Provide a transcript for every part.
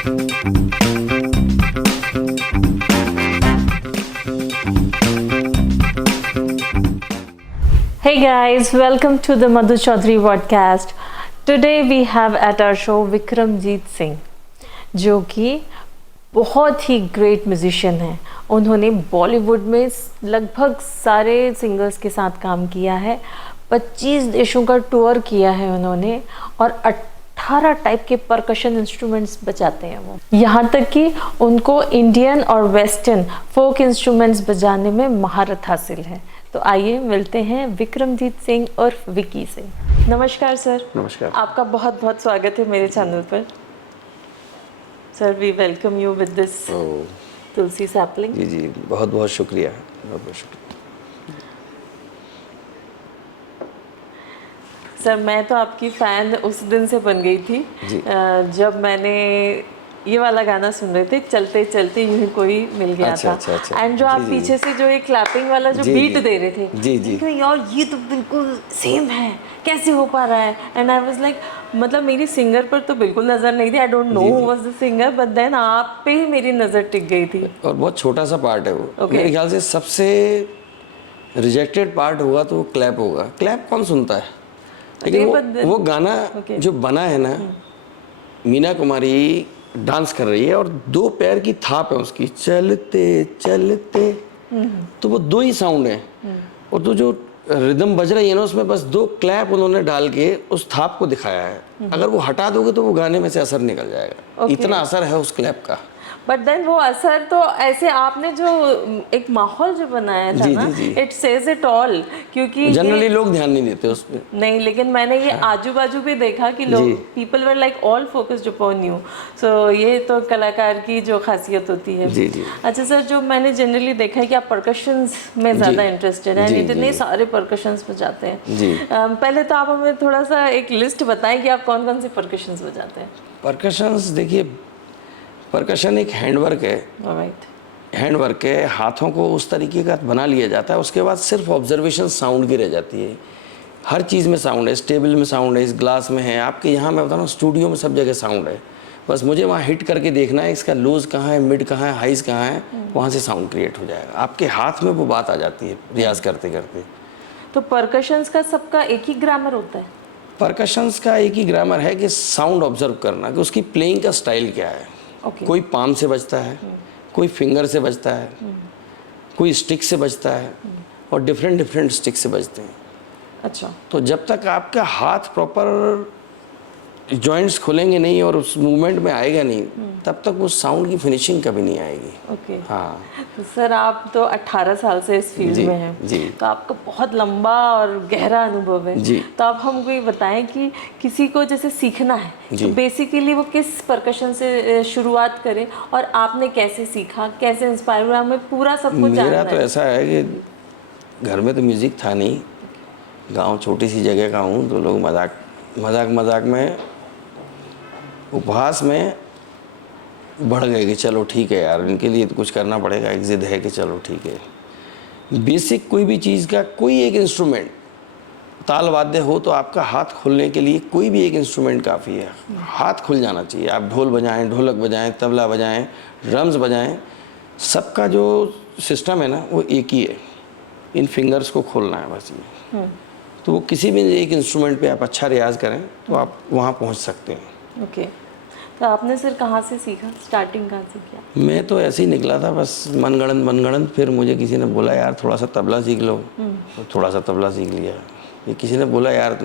Hey guys, welcome to the Madhu Chaudhary podcast. Today we have at our show Vikramjit Singh, जो कि बहुत ही great musician हैं। उन्होंने बॉलीवुड में लगभग सारे सिंगर्स के साथ काम किया है, 25 देशों का टूर किया है उन्होंने, और 18 टाइप के परकशन इंस्ट्रूमेंट्स बजाते हैं वो। यहाँ तक कि उनको इंडियन और वेस्टर्न फोक इंस्ट्रूमेंट्स बजाने में महारत हासिल है। तो आइए मिलते हैं विक्रमजीत सिंह और विकी से। नमस्कार सर। नमस्कार। आपका बहुत बहुत स्वागत है मेरे चैनल पर। Sir we welcome you with this tulsi sapling. जी जी, बहुत बहुत शुक्रिया, बहुत बहुत शुक्रिया। सर मैं तो आपकी फ़ैन उस दिन से बन गई थी जब मैंने ये वाला गाना सुन रहे थे, चलते चलते यूं ही कोई मिल गया था। अच्छा। एंड जो आप पीछे से जो एक क्लैपिंग वाला जो बीट दे रहे थे, जी जी, यार ये तो बिल्कुल सेम है, कैसे हो पा रहा है। एंड आई वाज लाइक, मतलब मेरी सिंगर पर तो बिल्कुल नज़र नहीं थी, I don't know who was the singer, but then आप पे ही मेरी नज़र टिक गई थी। और बहुत छोटा सा पार्ट है वो। मेरे ख्याल से सबसे रिजेक्टेड पार्ट होगा तो वो क्लैप होगा। क्लैप कौन सुनता है, लेकिन वो गाना जो बना है ना, मीना कुमारी डांस कर रही है और 2 पैर की थाप है उसकी, चलते चलते, तो वो 2 ही साउंड है। और तो जो रिदम बज रही है ना, उसमें बस 2 क्लैप उन्होंने डाल के उस थाप को दिखाया है। अगर वो हटा दोगे तो वो गाने में से असर निकल जाएगा। इतना असर है उस क्लैप का। बट देन वो असर तो ऐसे आपने जो एक माहौल जो बनाया था ना, इट सेज इट ऑल। क्योंकि जनरली लोग ध्यान नहीं देते उस पे। नहीं, लेकिन मैंने ये आजू बाजू भी देखा कि लोग, people were like all focused upon you. So ये तो कलाकार की जो खासियत होती है। जी जी। अच्छा सर, जो मैंने जनरली देखा है कि आप परकशंस में ज़्यादा इंटरेस्टेड हैं, इतने सारे परकशंस बजाते हैं जी। पहले तो आप हमें थोड़ा सा एक लिस्ट बताएं कि आप कौन कौन से परकशंस बजाते हैं। परकशंस देखिए, परकशन एक हैंडवर्क है। हैंडवर्क है, हाथों को उस तरीके का बना लिया जाता है। उसके बाद सिर्फ ऑब्जर्वेशन साउंड की रह जाती है। हर चीज़ में साउंड है, इस टेबल में साउंड है, इस ग्लास में है, आपके यहाँ मैं बता रहा हूँ स्टूडियो में सब जगह साउंड है। बस मुझे वहाँ हिट करके देखना है, इसका लोज कहाँ है, मिड कहाँ है, हाइज कहाँ है, वहाँ से साउंड क्रिएट हो जाएगा। आपके हाथ में वो बात आ जाती है रियाज करते करते। तो परकशंस का सबका एक ही ग्रामर होता है? परकशंस का एक ही ग्रामर है कि साउंड ऑब्जर्व करना, कि उसकी प्लेइंग का स्टाइल क्या है। कोई पाम से बजता है, कोई फिंगर से बजता है, कोई स्टिक से बजता है, और डिफरेंट स्टिक से बजते हैं। अच्छा। तो जब तक आपका हाथ प्रॉपर जॉइंट्स खुलेंगे नहीं और उस मूवमेंट में आएगा नहीं, तब तक उस साउंड की फिनिशिंग कभी नहीं आएगी। हाँ। तो सर आप तो 18 साल से इस फील्ड में हैं जी। तो आपका बहुत लंबा और गहरा अनुभव है जी। तो आप हमको ये बताएं कि किसी को जैसे सीखना है तो बेसिकली वो किस परकशन से शुरुआत करे, और आपने कैसे सीखा, कैसे इंस्पायर हुआ, हमें पूरा सब कुछ जानना है। मेरा तो ऐसा है कि घर में तो म्यूज़िक था नहीं, गांव छोटी सी जगह का हूँ, तो लोग मजाक में उपहास में बढ़ गए कि चलो ठीक है यार, इनके लिए तो कुछ करना पड़ेगा, एक ज़िद है कि चलो ठीक है। बेसिक कोई भी चीज़ का कोई एक इंस्ट्रूमेंट, ताल वाद्य हो तो आपका हाथ खुलने के लिए कोई भी एक इंस्ट्रूमेंट काफ़ी है। हाथ खुल जाना चाहिए। आप ढोल बजाएं, ढोलक बजाएं, तबला बजाएं, ड्रम्स बजाएं, सबका जो सिस्टम है ना वो एक ही है। इन फिंगर्स को खोलना है बस ये। तो वो किसी भी एक इंस्ट्रूमेंट पे आप अच्छा रियाज करें तो आप वहाँ पहुँच सकते हैं। ओके। तो आपने सर कहाँ से सीखा, स्टार्टिंग कहाँ से किया? मैं तो ऐसे ही निकला था बस, मनगढ़ंत। फिर मुझे किसी ने बोला यार थोड़ा सा तबला सीख लो, तो थोड़ा सा तबला सीख लिया। ये किसी ने बोला यार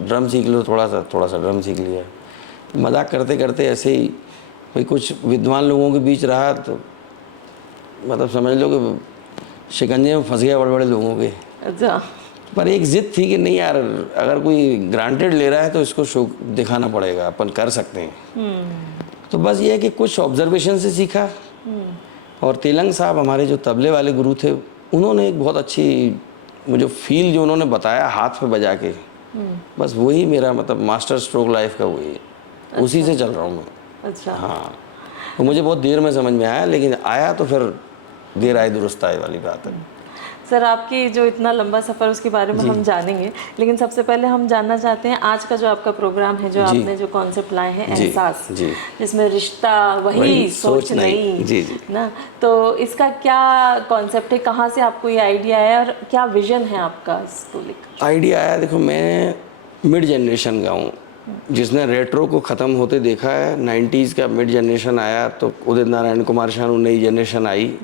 ड्रम सीख लो, थोड़ा सा ड्रम सीख लिया। मजाक करते करते ऐसे ही भाई कुछ विद्वान लोगों के बीच रहा तो मतलब समझ लो कि शिकंजे में फंस गया बड़े बड़े लोगों के। अच्छा। पर एक जिद थी कि नहीं यार, अगर कोई ग्रांटेड ले रहा है तो इसको शो दिखाना पड़ेगा, अपन कर सकते हैं। तो बस ये है कि कुछ ऑब्जर्वेशन से सीखा। और तेलंग साहब हमारे जो तबले वाले गुरु थे, उन्होंने एक बहुत अच्छी मुझे फील जो उन्होंने बताया हाथ पे बजा के, बस वही मेरा मतलब मास्टर स्ट्रोक लाइफ का वही है। अच्छा। उसी से चल रहा हूँ मैं। अच्छा। हाँ, तो मुझे बहुत देर में समझ में आया, लेकिन आया तो फिर देर आए दुरुस्त आए वाली बात है। सर आपकी जो इतना लंबा सफ़र उसके बारे में हम जानेंगे, लेकिन सबसे पहले हम जानना चाहते हैं आज का जो आपका प्रोग्राम है, जो जी। आपने जो कॉन्सेप्ट लाए हैं जी, एहसास, जी। जिसमें रिश्ता वही वही सोच नहीं, जी, जी। ना, तो इसका क्या कॉन्सेप्ट है, कहाँ से आपको ये आइडिया आया और क्या विजन है आपका इसको लेकर? आइडिया आया, देखो मैं मिड जनरेशन का हूँ जिसने रेट्रो को ख़त्म होते देखा है। 90s का मिड जनरेशन आया तो उदित नारायण, कुमार शानू, नई जनरेशन आई,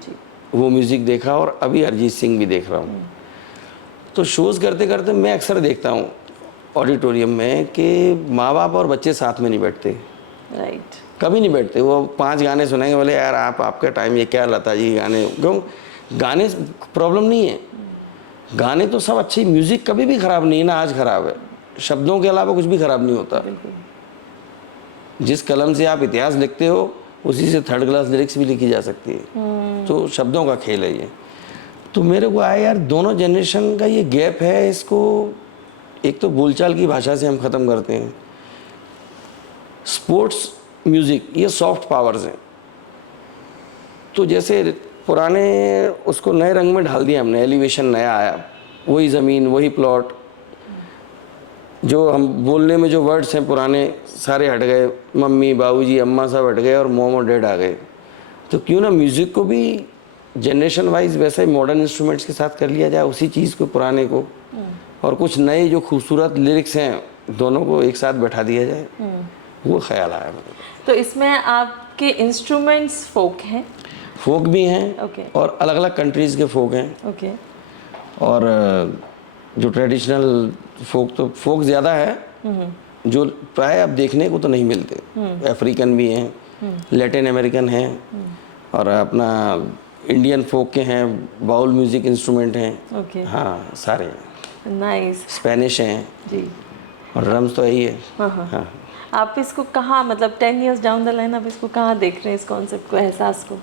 वो म्यूज़िक देखा और अभी अरिजीत सिंह भी देख रहा हूँ। तो शोज़ करते करते मैं अक्सर देखता हूँ ऑडिटोरियम में कि माँ बाप और बच्चे साथ में नहीं बैठते, राइट। कभी नहीं बैठते। वो 5 गाने सुनेंगे, बोले यार आपका टाइम ये क्या, लता जी गाने क्यों? गाने प्रॉब्लम नहीं है, गाने तो सब अच्छे, म्यूज़िक कभी भी ख़राब नहीं है ना, आज ख़राब है, शब्दों के अलावा कुछ भी ख़राब नहीं होता। जिस कलम से आप इतिहास लिखते हो उसी से थर्ड क्लास लिरिक्स भी लिखी जा सकती है। तो शब्दों का खेल है ये। तो मेरे को आया यार दोनों जनरेशन का ये गैप है, इसको एक तो बोलचाल की भाषा से हम ख़त्म करते हैं। स्पोर्ट्स म्यूज़िक ये सॉफ्ट पावर्स हैं, तो जैसे पुराने उसको नए रंग में ढाल दिया हमने, एलिवेशन नया आया, वही ज़मीन वही प्लॉट, जो हम बोलने में जो वर्ड्स हैं पुराने सारे हट गए, मम्मी बाबूजी अम्मा सब हट गए और मॉम और डैड आ गए। तो क्यों ना म्यूज़िक को भी जनरेशन वाइज वैसे ही मॉडर्न इंस्ट्रूमेंट्स के साथ कर लिया जाए, उसी चीज़ को पुराने को, और कुछ नए जो खूबसूरत लिरिक्स हैं दोनों को एक साथ बैठा दिया जाए, वो ख्याल आया मेरे को। तो इसमें आपके इंस्ट्रूमेंट्स फोक हैं? फोक भी हैं ओके। और अलग अलग कंट्रीज़ के फोक हैं, ओके। और जो ट्रेडिशनल फोक तो फोक ज़्यादा है, जो प्राय अब देखने को तो नहीं मिलते। अफ्रीकन भी हैं, लैटिन अमेरिकन हैं, और अपना इंडियन फोक के हैं, बाउल म्यूज़िक इंस्ट्रूमेंट हैं। ओके। हाँ सारे हैं, नाइस। स्पेनिश हैं, जी। और ड्रम्स तो यही है। हाँ। आप इसको कहाँ, मतलब 10 years डाउन द लाइन आप इसको कहाँ देख रहे हैं, इस कॉन्सेप्ट को, एहसास को?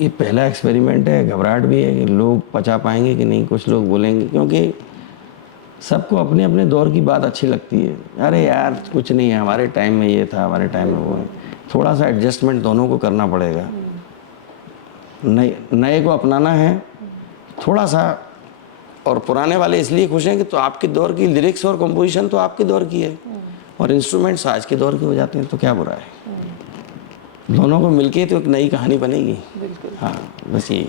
ये पहला एक्सपेरिमेंट है, घबराहट भी है कि लोग पचा पाएंगे कि नहीं, कुछ लोग बोलेंगे, क्योंकि सबको अपने अपने दौर की बात अच्छी लगती है। अरे यार कुछ नहीं है, हमारे टाइम में ये था, हमारे टाइम में वो है। थोड़ा सा एडजस्टमेंट दोनों को करना पड़ेगा, नए को अपनाना है थोड़ा सा, और पुराने वाले इसलिए खुश हैं कि तो आपके दौर की लिरिक्स और कंपोजिशन तो आपके दौर की है, और इंस्ट्रूमेंट्स आज के दौर के हो जाते हैं, तो क्या बुरा है। दोनों को मिलके तो एक नई कहानी बनेगी। बिल्कुल। हाँ बस ये।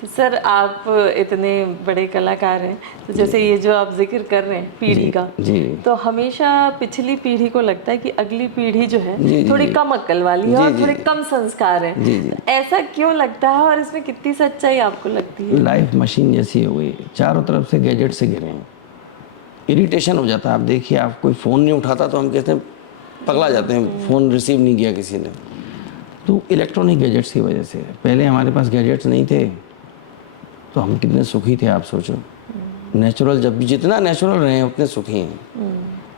तो सर आप इतने बड़े कलाकार हैं, तो जैसे ये जो आप जिक्र कर रहे हैं पीढ़ी का, जी। तो हमेशा पिछली पीढ़ी को लगता है कि अगली पीढ़ी जो है जी, थोड़ी कम अक्ल वाली है और थोड़े जी। कम संस्कार है। जी, जी। तो ऐसा क्यों लगता है और इसमें कितनी सच्चाई आपको लगती है? लाइफ मशीन जैसी हो गई, चारों तरफ से गैजेट से घिरे हैं, इरिटेशन हो जाता है। आप देखिए, आप कोई फ़ोन नहीं उठाता तो हम कहते हैं पगला जाते हैं, फ़ोन रिसीव नहीं किया किसी ने। तो इलेक्ट्रॉनिक गैजेट्स की वजह से। पहले हमारे पास गैजेट्स नहीं थे तो हम कितने सुखी थे, आप सोचो। नेचुरल, जब भी जितना नेचुरल रहे हैं उतने सुखी हैं।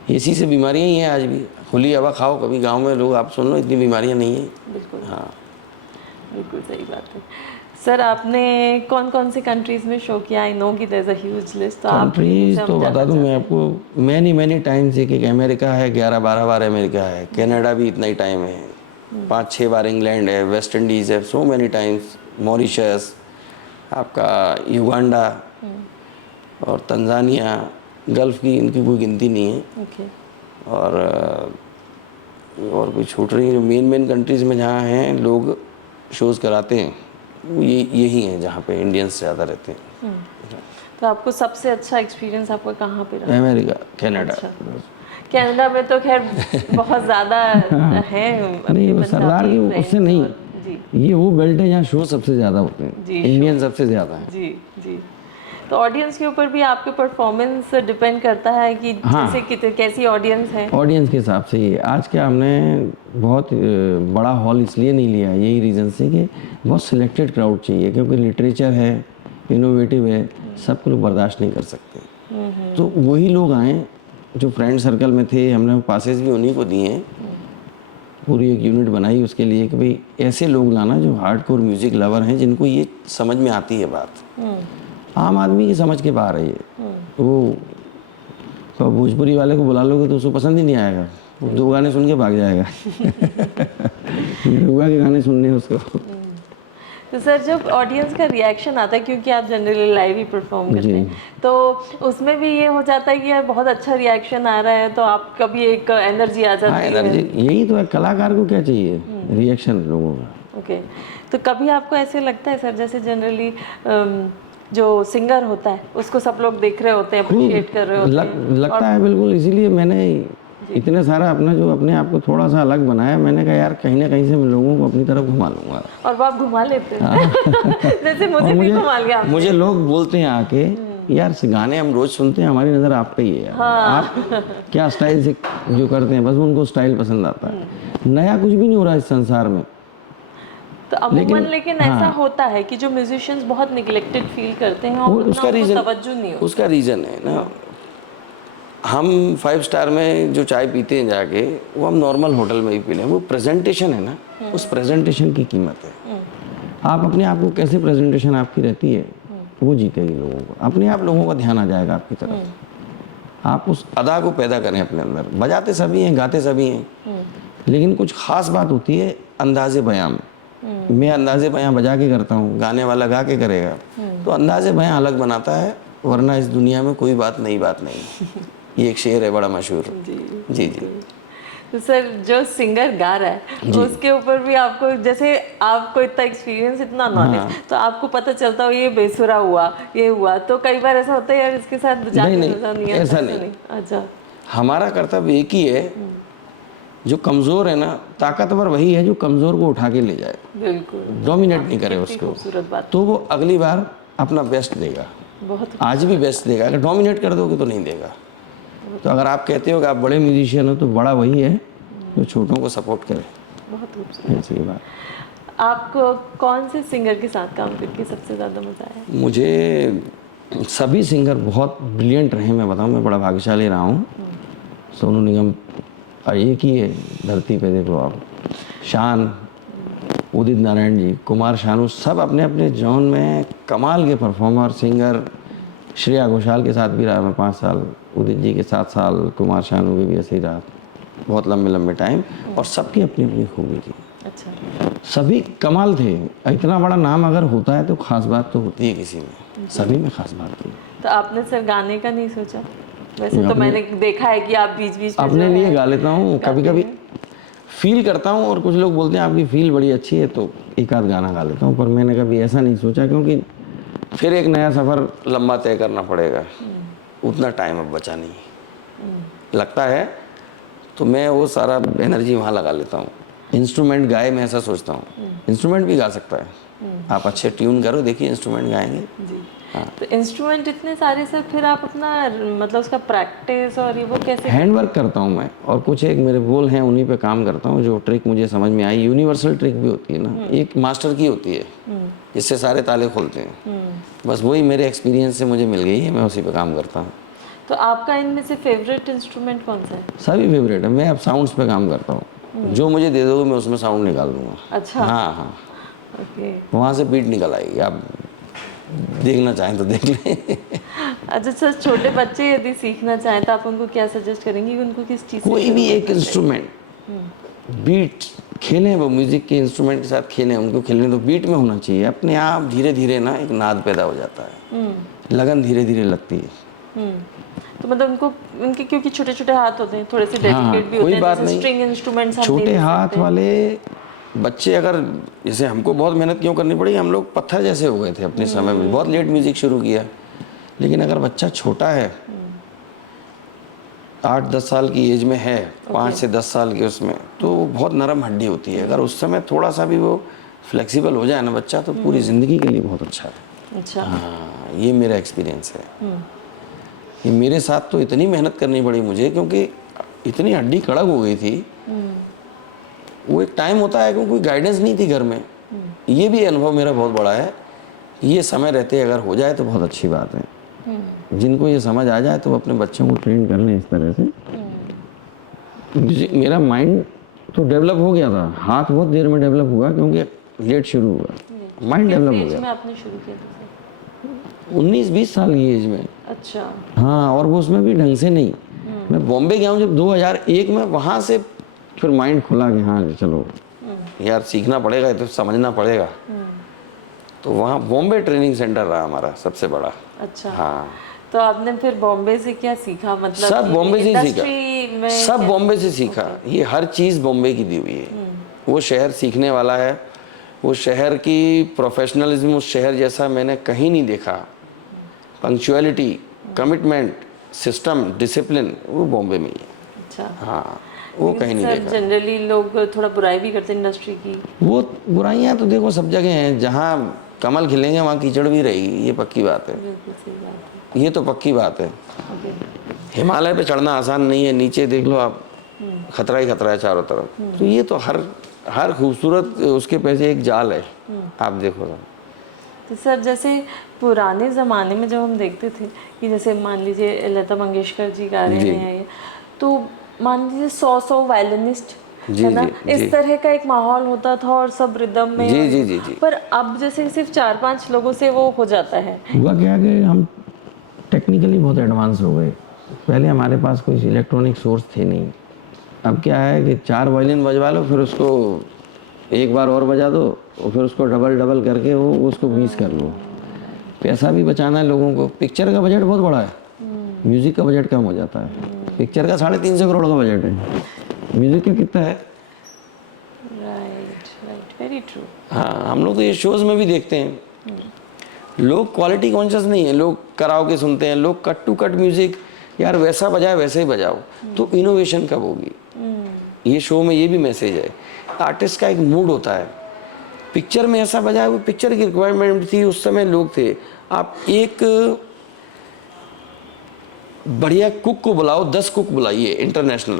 इसी से बीमारियां ही हैं आज भी। खुली हवा खाओ, कभी गांव में लोग, आप सुन लो, इतनी बीमारियां नहीं हैं। बिल्कुल। हाँ बिल्कुल सही बात है। सर आपने कौन कौन सी कंट्रीज में शो किया? आई नो कि there is a huge list, तो आप कंट्रीज तो बता दूं मैं आपको, मैनी टाइम्स। एक अमेरिका है, 11-12 बार अमेरिका है, कनाडा भी इतना ही टाइम है, 5-6 बार इंग्लैंड है, वेस्ट इंडीज़ है, सो मैनी टाइम्स, मॉरिशस, आपका युगांडा और तंजानिया, गल्फ़ की इनकी कोई गिनती नहीं है। ओके। और कोई छूट रही है। जो मेन कंट्रीज़ में जहाँ हैं लोग शोज़ कराते हैं, वो यही हैं जहाँ पे इंडियंस ज़्यादा रहते हैं। तो आपको सबसे अच्छा एक्सपीरियंस आपका कहाँ पे रहा? America, Canada. अच्छा। कनाडा में तो खैर बहुत ज़्यादा है। नहीं, वो सरदार की उससे नहीं, जी ये वो बेल्ट है जहाँ शो सबसे ज़्यादा होते हैं, जी, इंडियन सबसे ज़्यादा हैं। जी जी। तो ऑडियंस के ऊपर भी आपके परफॉर्मेंस डिपेंड करता है कि हाँ। जैसे कैसी ऑडियंस है। ऑडियंस के हिसाब से ये आज क्या हमने बहुत बड़ा हॉल इसलिए नहीं लिया, यही रीज़न से कि बहुत सिलेक्टेड क्राउड चाहिए, क्योंकि लिटरेचर है, इनोवेटिव है, सब लोग बर्दाश्त नहीं कर सकते। तो वही लोग आए जो फ्रेंड सर्कल में थे, हमने पासेस भी उन्हीं को दिए हैं। पूरी एक यूनिट बनाई उसके लिए कि भाई ऐसे लोग लाना जो हार्डकोर म्यूज़िक लवर हैं, जिनको ये समझ में आती है बात। आम आदमी की समझ के बाहर है ये। वो तो भोजपुरी वाले को बुला लोगे तो उसको पसंद ही नहीं आएगा, वो 2 गाने सुन के भाग जाएगा। रुआ के गाने सुनने उसको। तो तो सर जब ऑडियंस का रिएक्शन आता है, क्योंकि आप जनरली लाइव ही परफॉर्म करते हैं, तो उसमें भी ये हो जाता है कि यार बहुत अच्छा रिएक्शन आ रहा है, तो आपका भी एक एनर्जी आ हाँ जाती है। एनर्जी, यही तो है, कलाकार को क्या चाहिए, रिएक्शन लोगों का। ओके, तो कभी आपको ऐसे लगता है सर, जैसे जनरली जो सिंगर होता है उसको सब लोग देख रहे होते हैं, अप्रिशिएट कर रहे होते हैं, लगता है बिल्कुल, इसीलिए मैंने इतने सारा अपना जो अपने आप को थोड़ा सा अलग बनाया, मैंने कहा यार कहीं ना कहीं से मैं लोगों को अपनी तरफ घुमा लूंगा। और वो आप घुमा लेते हैं जैसे मुझे भी घुमा लिया आपने। मुझे लोग बोलते हैं आके, यार गाने हम रोज सुनते हैं, हमारी नज़र आप पे ही है यार। आप क्या स्टाइल से जो करते हैं, बस उनको स्टाइल पसंद आता है। नया कुछ भी नहीं हो रहा इस संसार में। तो अमूमन लेकिन ऐसा होता है कि जो म्यूजिशियंस बहुत निगलेक्टेड फील करते हैं और उसका उतना रीजन, तवज्जो नहीं होता। उसका रीज़न है ना, हम 5 स्टार में जो चाय पीते हैं जाके, वो हम नॉर्मल होटल में ही पी लें। वो प्रेजेंटेशन है ना, उस प्रेजेंटेशन की कीमत है। आप अपने आप को कैसे प्रेजेंटेशन आपकी रहती है, वो जीतेगी लोगों को। अपने आप लोगों का ध्यान आ जाएगा आपकी तरफ। आप उस अदा को पैदा करें अपने अंदर। बजाते सभी हैं, गाते सभी हैं, लेकिन कुछ खास बात होती है अंदाज़े बयां में। मैं अंदाज़े बयां बजा के करता हूँ, गाने वाला गा के करेगा, तो अंदाज़े बयां अलग बनाता है, वरना इस दुनिया में कोई बात नई बात नहीं। ये एक शेर है बड़ा मशहूर। जी जी। तो सर जो सिंगर गा रहा है उसके ऊपर भी आपको, जैसे आपको इतना एक्सपीरियंस, इतना नॉलेज, तो आपको पता चलता हो ये बेसुरा हुआ, ये हुआ, तो कई बार ऐसा होता है यार इसके साथ नहीं, नहीं ऐसा नहीं। अच्छा, हमारा कर्तव्य एक ही है, जो कमज़ोर है ना, ताकतवर वही है जो कमज़ोर को उठा के ले जाए, बिल्कुल डोमिनेट नहीं करे कितनी उसको, खूबसूरत बात। तो वो अगली बार अपना बेस्ट देगा। बहुत आज भी बेस्ट देगा। अगर डोमिनेट कर दोगे तो नहीं देगा। तो अगर आप कहते हो कि आप बड़े म्यूजिशियन हो, तो बड़ा वही है जो छोटों को सपोर्ट करे। बहुत खूबसूरत। ऐसी बात। आपको कौन से सिंगर के साथ काम करके सबसे ज़्यादा मज़ा आया? मुझे सभी सिंगर बहुत ब्रिलियंट रहे। मैं बताऊं, मैं बड़ा भाग्यशाली रहा हूँ। सोनू निगम एक ही है धरती पे, देखो आप, शान, उदित नारायण जी, कुमार शानू, सब अपने अपने जॉन में कमाल के परफॉर्मर सिंगर। श्रेया घोषाल के साथ भी रहा मैं 5 साल, उदित जी के 7 साल, कुमार शानू के भी ऐसे ही रहा, बहुत लंबे लंबे टाइम, और सबकी अपनी अपनी खूबी थी। अच्छा, सभी कमाल थे। इतना बड़ा नाम अगर होता है तो खास बात तो होती है किसी में, सभी में खास बात थी। तो आपने सर गाने का नहीं सोचा? वैसे तो मैंने देखा है कि आप बीच बीच में अपने लिए गा लेता हूँ, कभी कभी फील करता हूँ, और कुछ लोग बोलते हैं आपकी फील बड़ी अच्छी है, तो एक आध गाना गा लेता हूँ। पर मैंने कभी ऐसा नहीं सोचा, क्योंकि फिर एक नया सफ़र लंबा तय करना पड़ेगा, उतना टाइम अब बचा नहीं। लगता है तो मैं वो सारा एनर्जी वहाँ लगा लेता हूँ। इंस्ट्रूमेंट गाए, मैं ऐसा सोचता हूँ, इंस्ट्रूमेंट भी गा सकता है। आप अच्छे ट्यून करो, देखिए इंस्ट्रूमेंट गाएंगे। जी। तो इंस्ट्रूमेंट इतने सारे सर, फिर आप अपना मतलब उसका प्रैक्टिस और ये वो कैसे? हैंड वर्क करता हूँ मैं, और कुछ एक मेरे बोल हैं, उन्हीं पे काम करता हूँ। जो ट्रिक मुझे समझ में आई, यूनिवर्सल ट्रिक भी होती है ना, एक मास्टर की होती है, जिससे सारे ताले खोलते हैं, बस वही मेरे एक्सपीरियंस से मुझे मिल गई है, मैं उसी पे काम करता हूँ। तो आपका इनमें से फेवरेट इंस्ट्रूमेंट कौन सा है? सभी फेवरेट है। मैं अब साउंड्स पे काम करता हूँ, जो मुझे दे दोगे मैं उसमें साउंड निकाल दूंगा। अच्छा, हाँ हाँ, ओके। वहाँ से बीट निकल आएगी, आप देखना चाहें तो देख लें। अच्छा सर, छोटे बच्चे यदि सीखना चाहें तो आप उनको क्या सजेस्ट करेंगे कि उनको किस चीज़ से कोई शुरू भी एक करना इंस्ट्रूमेंट, बीट खेलें, वो म्यूजिक के इंस्ट्रूमेंट के साथ खेलें, उनको खेलने तो बीट में होना चाहिए। अपने आप धीरे धीरे ना एक नाद पैदा हो जाता है, लगन धीरे धीरे लगती है। तो मतलब उनको, उनके क्योंकि छोटे छोटे हाथ होते हैं, थोड़े से डेडिकेट भी होते कोई हैं, बात जैसे नहीं, स्ट्रिंग इंस्ट्रूमेंट्स हम नहीं छोटे ले हाथ सकते। वाले बच्चे, अगर जैसे हमको बहुत मेहनत क्यों करनी पड़ी, हम लोग पत्थर जैसे हो गए थे अपने समय में, बहुत लेट म्यूजिक शुरू किया। लेकिन अगर बच्चा छोटा है, 8-10 साल की एज में है, 5 से 10 साल के उसमें, तो वो बहुत नरम हड्डी होती है। अगर उस समय थोड़ा सा भी वो फ्लेक्सिबल हो जाए ना बच्चा, तो पूरी ज़िंदगी के लिए बहुत अच्छा है। अच्छा, हाँ, ये मेरा एक्सपीरियंस है। ये मेरे साथ तो इतनी मेहनत करनी पड़ी मुझे, क्योंकि इतनी हड्डी कड़क हो गई थी। वो एक टाइम होता है, क्योंकि कोई गाइडेंस नहीं थी घर में। ये भी अनुभव मेरा बहुत बड़ा है, ये समय रहते अगर हो जाए तो बहुत अच्छी बात है। जिनको ये समझ आ जाए तो वो अपने बच्चों को ट्रेन कर लें इस तरह से। मेरा माइंड तो डेवलप हो गया था, हाथ बहुत देर में डेवलप हुआ, क्योंकि लेट शुरू हुआ। माइंड डेवलप हो एज में गया आपने शुरू किया था? 19-20 साल की एज में। अच्छा, हाँ, और वो उसमें भी ढंग से नहीं। मैं बॉम्बे गया हूँ जब 2001 में, वहाँ से फिर माइंड खुला कि हाँ चलो यार सीखना पड़ेगा, तो समझना पड़ेगा। तो वहाँ बॉम्बे ट्रेनिंग सेंटर रहा हमारा सबसे बड़ा। अच्छा। हाँ, तो आपने फिर बॉम्बे से क्या सीखा, मतलब सब कि बॉम्बे से ही इंडस्ट्री में सीखा, सब क्या- बॉम्बे से सीखा। ये हर चीज़ बॉम्बे की दी हुई है। वो शहर सीखने वाला है, वो शहर की प्रोफेशनलिज्म उस शहर जैसा मैंने कहीं नहीं देखा। पंक्चुअलिटी, कमिटमेंट, सिस्टम, डिसिप्लिन, वो बॉम्बे में ही है। अच्छा। हाँ, वो कहीं नहीं सर देखा। जनरली लोग थोड़ा बुराई भी करते हैं इंडस्ट्री की। वो बुराइयाँ तो देखो सब जगह हैं, जहाँ कमल खिलेंगे वहाँ कीचड़ भी रहेगी, ये पक्की बात है। बिल्कुल सही बात है। ये तो पक्की बात है। ओके। हिमालय पे चढ़ना आसान नहीं है, नीचे देख लो आप, खतरा ही खतरा है चारों तरफ। तो ये तो हर खूबसूरत उसके पीछे एक जाल है, आप देखो तो। तो सर जैसे पुराने ज़माने में जब हम देखते थे कि जैसे मान लीजिए लता मंगेशकर जी गा रहे जी। हैं ये, तो मान लीजिए 100 वायलिनिस्ट, जी, है ना, जी, इस जी। तरह का एक माहौल होता था और सब रिदम में। जी, जी, जी, जी। पर अब जैसे सिर्फ 4-5 लोगों से वो हो जाता है। हुआ क्या कि हम टेक्निकली बहुत एडवांस हो गए। पहले हमारे पास कोई इलेक्ट्रॉनिक सोर्स थे नहीं। अब क्या है कि 4 वायलिन बजवा लो, फिर उसको एक बार और बजा दो, और फिर उसको डबल डबल करके वो उसको मिक्स कर लो। पैसा भी बचाना है लोगों को। पिक्चर का बजट बहुत बड़ा है, म्यूज़िक का बजट कम हो जाता है। पिक्चर का 350 करोड़ का बजट है, म्यूज़िक का कितना है? Right, right, very true. हाँ, हम लोग तो ये शोज़ में भी देखते हैं, लोग क्वालिटी कॉन्शियस नहीं है। लोग कराओके सुनते हैं, लोग कट टू कट म्यूज़िक, यार वैसा बजाए वैसे ही बजाओ। तो इनोवेशन कब होगी? ये शो में ये भी मैसेज है। आर्टिस्ट का एक मूड होता है। पिक्चर में ऐसा बजाए, वो पिक्चर की रिक्वायरमेंट थी, उस समय लोग थे। आप एक बढ़िया कुक को बुलाओ, 10 कुक बुलाइए इंटरनेशनल,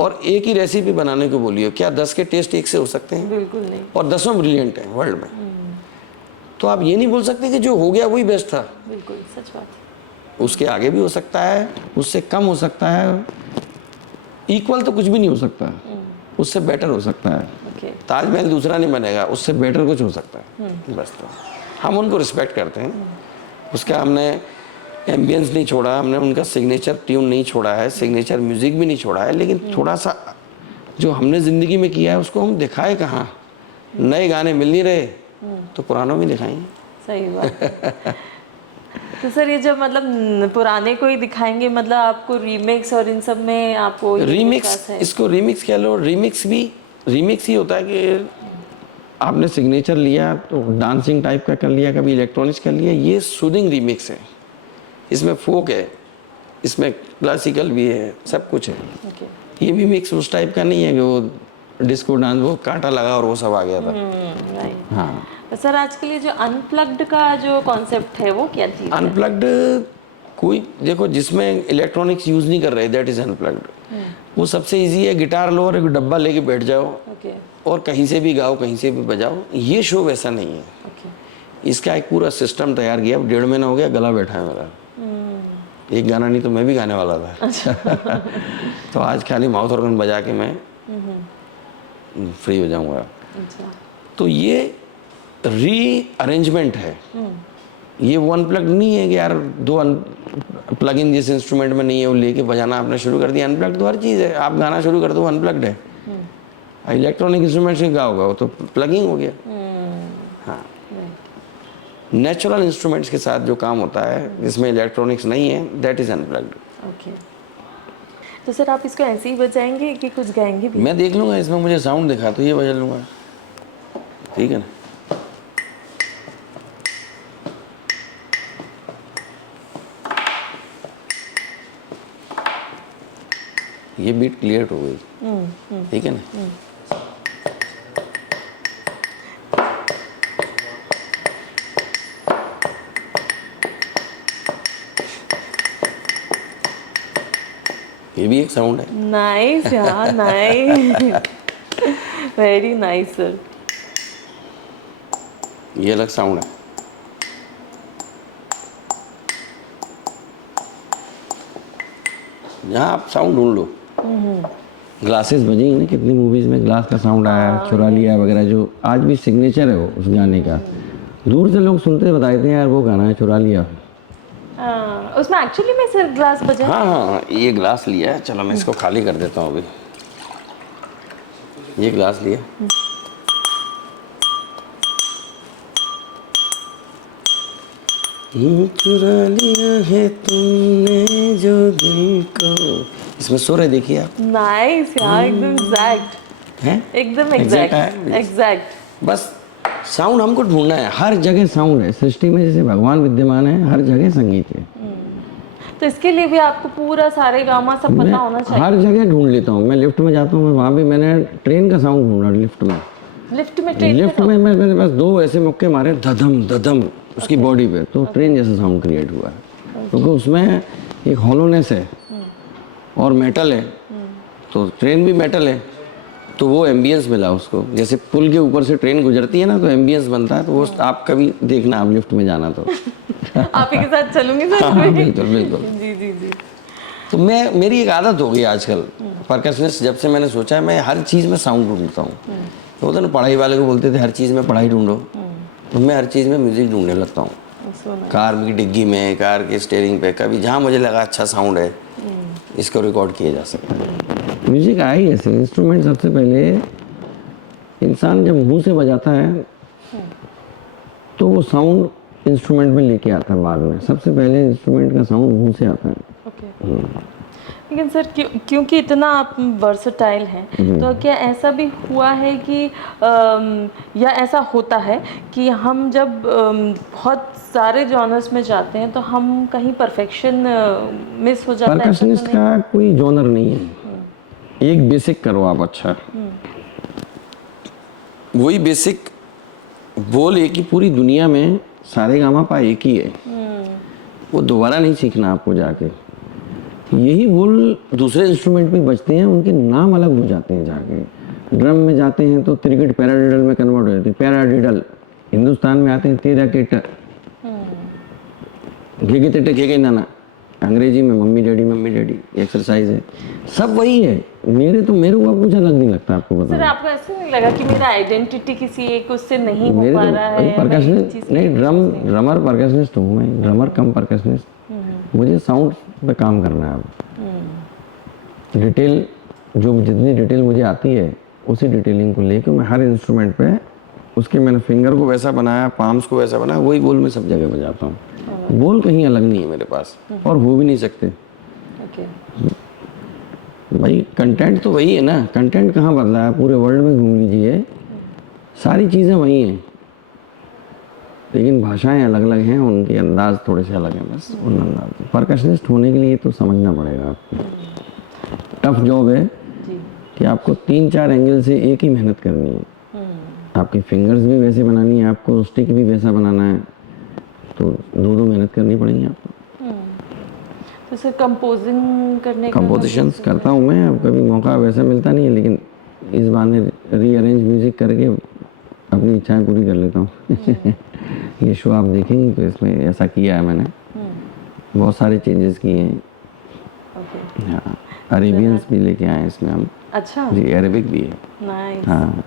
और एक ही रेसिपी बनाने को बोलिए, क्या 10 के टेस्ट एक से हो सकते हैं? बिल्कुल नहीं। और 10 ब्रिलियंट हैं वर्ल्ड में। तो आप ये नहीं बोल सकते कि जो हो गया वही बेस्ट था। बिल्कुल सच बात है। उसके आगे भी हो सकता है, उससे कम हो सकता है, इक्वल तो कुछ भी नहीं हो सकता, उससे बेटर हो सकता है। ओके। ताजमहल दूसरा नहीं बनेगा, उससे बेटर कुछ हो सकता है। बस तो हम उनको रिस्पेक्ट करते हैं। उसका हमने एम्बियंस नहीं छोड़ा, हमने उनका सिग्नेचर ट्यून नहीं छोड़ा है, सिग्नेचर म्यूजिक भी नहीं छोड़ा है, लेकिन थोड़ा सा जो हमने ज़िंदगी में किया है उसको हम दिखाए कहाँ। नए गाने मिल नहीं रहे तो पुरानों में दिखाएंगे। सही बात है। तो सर ये जब मतलब पुराने को ही दिखाएंगे, मतलब आपको रीमिक्स और इन सब में आपको ये रीमिक्स, विश्वास है? इसको रीमिक्स कह लो। रीमिक्स भी रीमिक्स ही होता है कि आपने सिग्नेचर लिया तो डांसिंग टाइप का कर लिया, कभी इलेक्ट्रॉनिक्स कर लिया। ये सूदिंग रीमिक्स है, इसमें फोक है, इसमें क्लासिकल भी है, सब कुछ है। ओके। ये भी मिक्स उस टाइप का नहीं है कि वो डिस्को डांस, वो कांटा लगा और वो सब आ गया था। राइट। हाँ, तो सर आजकल ये जो अनप्लग्ड का जो कॉन्सेप्ट है वो क्या चीज़ है? अनप्लग्ड कोई देखो जिसमें इलेक्ट्रॉनिक्स यूज़ नहीं कर रहे, दैट इज़ अनप्लग्ड। वो सबसे इजी है, गिटार लो और एक डब्बा लेके बैठ जाओ ओके। और कहीं से भी गाओ, कहीं से भी बजाओ। ये शो वैसा नहीं है। ओके। इसका एक पूरा सिस्टम तैयार किया। अब 1.5 महीना हो गया, गला बैठा है मेरा। एक गाना नहीं तो मैं भी गाने वाला था। तो आज खाली माउथ ऑर्गन बजा के मैं फ्री हो जाऊंगा। अच्छा। तो ये री अरेंजमेंट है। ये वो अनप्लग्ड नहीं है कि यार दो प्लग इन जिस इंस्ट्रूमेंट में नहीं है वो लेके बजाना आपने शुरू कर दिया। अनप्लग्ड तो हर चीज़ है, आप गाना शुरू कर दो अनप्लग्ड है। इलेक्ट्रॉनिक इंस्ट्रूमेंट से गाओगा वो तो प्लगिंग हो गया। हाँ, नेचुरल इंस्ट्रूमेंट्स के साथ जो काम होता है जिसमें इलेक्ट्रॉनिक्स नहीं है, दैट इज़ अनप्लग्ड। ओके। तो सर आप इसको ऐसे ही बजाएंगे कि कुछ गाएंगे भी? मैं देख लूँगा, इसमें मुझे साउंड दिखा तो ये बजा लूँगा, ठीक है ना। ये बीट क्लियर हो गई, ठीक है ना। ये भी एक साउंड है। नाइस यार, नाइस, वेरी नाइस सर। ये अलग साउंड है। यहाँ आप साउंड ढूंढ लो। ग्लासेस बजेंगी ना, कितनी मूवीज में ग्लास का साउंड आया, चुरा लिया वगैरह, जो आज भी सिग्नेचर है वो उस गाने का। दूर से लोग सुनते बताते हैं यार वो गाना है, चुरा लिया। उसमें एक्चुअली में सर ग्लास बजा? हाँ हाँ, ये ग्लास लिया है। चलो मैं इसको खाली कर देता हूँ अभी। ये ग्लास लिया, चुरा लिया है तुमने जो दिल को। इसमें सुर है, देखिए आप। नाइस यार, एकदम एग्जैक्ट, हैं? एकदम Exact एग्जैक्ट, है। एग्जैक्ट। बस साउंड हमको ढूंढना है, हर जगह साउंड है सृष्टि में, जैसे भगवान विद्यमान है हर जगह संगीत है। तो इसके लिए भी आपको पूरा सारे गामा सब मैं पता होना चाहिए। हर जगह ढूंढ लेता हूँ, मैं लिफ्ट में जाता हूँ, मैं वहाँ भी मैंने ट्रेन का साउंड ढूंढा लिफ्ट में। लिफ्ट में, ट्रेन लिफ्ट में मैंने बस 2 ऐसे मुक्के मारे, धधम धधम उसकी बॉडी पे, तो ट्रेन जैसा साउंड क्रिएट हुआ है। क्योंकि उसमें एक हॉलोनेस है और मेटल है, तो ट्रेन भी मेटल है, तो वो एम्बियंस मिला उसको। जैसे पुल के ऊपर से ट्रेन गुजरती है ना, तो एम्बियंस बनता है, तो वो आप कभी देखना, आप लिफ्ट में जाना तो। आप ही के साथ चलूंगी सर। हाँ, बिल्कुल बिल्कुल। जी जी जी। तो मेरी एक आदत हो गई आजकल, परकशनिस्ट जब से मैंने सोचा है, मैं हर चीज़ में साउंड ढूंढता हूँ। तो होता ना, पढ़ाई वाले को बोलते थे हर चीज़ में पढ़ाई ढूंढो, तो मैं हर चीज़ में म्यूज़िक ढूंढने लगता हूँ। कार की डिग्गी में, कार के स्टीयरिंग पे, कभी जहाँ मुझे लगा अच्छा साउंड है, इसको रिकॉर्ड किया जा सकता है। म्यूज़िक आई ऐसे इंस्ट्रूमेंट, सबसे पहले इंसान जब मुंह से बजाता है तो वो साउंड इंस्ट्रूमेंट में लेके आता है बाद में। सबसे पहले इंस्ट्रूमेंट का साउंड मुंह से आता है। ओके। लेकिन सर क्योंकि इतना आप वर्सटाइल हैं, तो क्या ऐसा भी हुआ है कि या ऐसा होता है कि हम जब बहुत सारे जॉनर्स में जाते हैं तो हम कहीं परफेक्शन मिस हो जाता है? परकशनिस्ट का कोई जॉनर नहीं है, एक बेसिक करो आप अच्छा, वही बेसिक बोल एक ही पूरी दुनिया में, सारे गामा पा एक ही है, वो दोबारा नहीं सीखना आपको जाके। यही बोल दूसरे इंस्ट्रूमेंट पे बजते हैं, उनके नाम अलग हो जाते हैं जाके। ड्रम में जाते हैं तो त्रिकेट पैराडिडल में कन्वर्ट हो जाती है, पैराडिडल। हिंदुस्तान में आते हैं तेरा केट, घेगे तेटे घेगे नाना। अंग्रेजी में मम्मी डैडी एक्सरसाइज है, सब वही है। मेरे को अब कुछ अलग नहीं लगता, आपको बता। सर आपको ऐसे नहीं लगा कि मेरा आइडेंटिटी किसी एक उससे नहीं हो पा रहा है? परकशनिस्ट नहीं, ड्रमर परकशनिस्ट हूँ मैं, ड्रमर कम परकशनिस्ट। मुझे साउंड पे काम करना है अब। डिटेल जितनी डिटेल मुझे आती है, उसी डिटेलिंग को लेकर मैं हर इंस्ट्रूमेंट पे, उसके मैंने फिंगर को वैसा बनाया, पाम्स को वैसा बनाया, वही बोल मैं सब जगह बजाता हूँ। बोल कहीं अलग नहीं है मेरे पास, और हो भी नहीं सकते। भाई कंटेंट तो वही है ना, कंटेंट कहाँ बदला है? पूरे वर्ल्ड में घूम लीजिए, सारी चीज़ें वही हैं, लेकिन भाषाएं अलग अलग हैं, उनके अंदाज थोड़े से अलग हैं, बस उन अंदाज। परकशनिस्ट होने के लिए तो समझना पड़ेगा आपको, टफ जॉब है कि आपको 3-4 एंगल से एक ही मेहनत करनी है। आपकी फिंगर्स भी वैसे बनानी है, आपको स्टिक भी वैसा बनाना है, तो 2 मेहनत करनी पड़ेगी आपको। तो सर कंपोजिंग करने का, कंपोजिशंस करता हूँ मैं, अब कभी मौका वैसा मिलता नहीं है, लेकिन इस बहाने रीअरेंज म्यूज़िक करके अपनी इच्छाएं पूरी कर लेता हूँ। ये शो आप देखेंगे तो इसमें ऐसा किया है मैंने, बहुत सारे चेंजेस किए हैं। हाँ, अरेबियंस भी लेके आए हैं इसमें हम। अच्छा जी, अरेबिक भी है। नाइस। हाँ,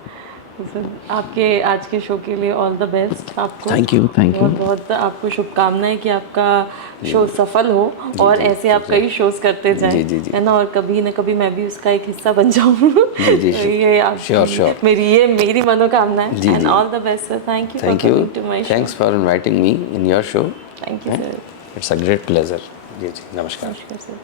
तो सर आपके आज के शो के लिए ऑल द बेस्ट आपको। Thank you. बहुत बहुत आपको शुभकामनाएं कि आपका शो सफल हो और ऐसे आप कई शोज करते जाएं, है ना, और कभी न कभी मैं भी उसका एक हिस्सा बन जाऊं। ये आप श्योर मेरी मनोकामना है। And all the best sir. Thank you to my show. Thanks for inviting me in your show. Thank you sir. It's a great pleasure. जी, नमस्कार। सर।